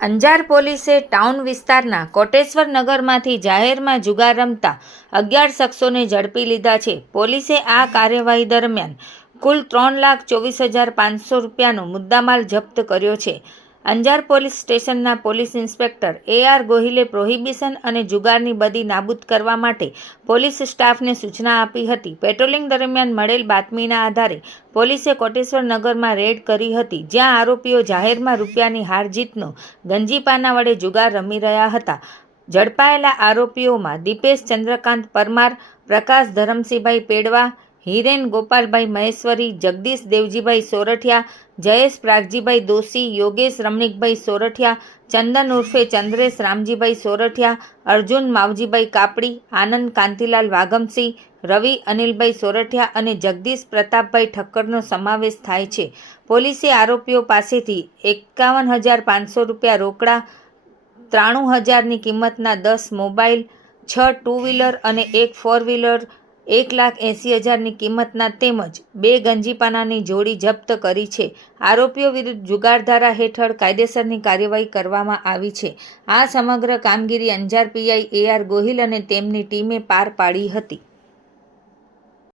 અંજાર પોલીસે ટાઉન વિસ્તારના કોટેશ્વર નગરમાંથી જાહેરમાં જુગાર રમતા 11 શખ્સોને ઝડપી લીધા છે. પોલીસે આ કાર્યવાહી દરમિયાન કુલ 3,24,500 રૂપિયાનો મુદ્દામાલ જપ્ત કર્યો છે. અંજાર પોલીસ સ્ટેશનના પોલીસ ઇન્સ્પેક્ટર AR ગોહિલે પ્રોહિબિશન અને જુગારની બદી નાબૂદ કરવા માટે પોલીસ સ્ટાફને સૂચના આપી હતી. પેટ્રોલિંગ દરમિયાન મળેલ બાતમીના આધારે પોલીસે કોટેશ્વર નગરમાં રેડ કરી હતી, જ્યાં આરોપીઓ જાહેરમાં રૂપિયાની હારજીતનો ગંજીપાના વડે જુગાર રમી રહ્યા હતા. ઝડપાયેલા આરોપીઓમાં દીપેશ ચંદ્રકાંત પરમાર, પ્રકાશ ધરમસિંહભાઈ પેડવા, હિરેન ગોપાલભાઈ મહેશ્વરી, જગદીશ દેવજીભાઈ સોરઠિયા, જયેશ પ્રાગજીભાઈ દોશી, યોગેશ રમણીકભાઈ સોરઠિયા, ચંદન ઉર્ફે ચંદ્રેશ રામજીભાઈ સોરઠિયા, અર્જુન માવજીભાઈ કાપડી, આનંદ કાંતિલાલ વાઘમસિંહ, રવિ અનિલભાઈ સોરઠિયા અને જગદીશ પ્રતાપભાઈ ઠક્કરનો સમાવેશ થાય છે. પોલીસે આરોપીઓ પાસેથી 51,500 રૂપિયા રોકડા, 93,000ની કિંમતના 10 મોબાઈલ, 6 ટુ વ્હીલર અને 1 ફોર વ્હીલર, 1,80,000ની કિંમતના તેમજ 2 ગંજીપાનાની જોડી જપ્ત કરી છે. આરોપીઓ વિરુદ્ધ જુગાર ધારા હેઠળ કાયદેસરની કાર્યવાહી કરવામાં આવી છે. આ સમગ્ર કામગીરી અંજાર PI AR ગોહિલ અને તેમની ટીમે પાર પાડી હતી.